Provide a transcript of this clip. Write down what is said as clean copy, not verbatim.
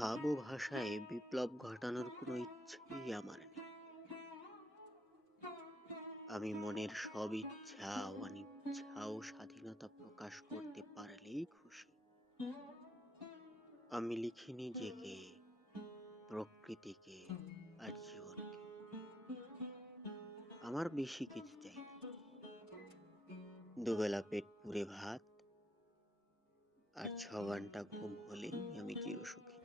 ভাব ও ভাষায় বিপ্লব ঘটানোর কোনো ইচ্ছেই আমার নেই। আমি মনের সব ইচ্ছা, অনিচ্ছা ও স্বাধীনতা প্রকাশ করতে পারলেই খুশি। আমি লিখি নিজেকে, প্রকৃতিকে আর জীবনকে। আমার বেশি কিছু চাই না। দুবেলা পেট পুড়ে ভাত আর 6 ঘন্টা ঘুম হলেই আমি চিরসুখী।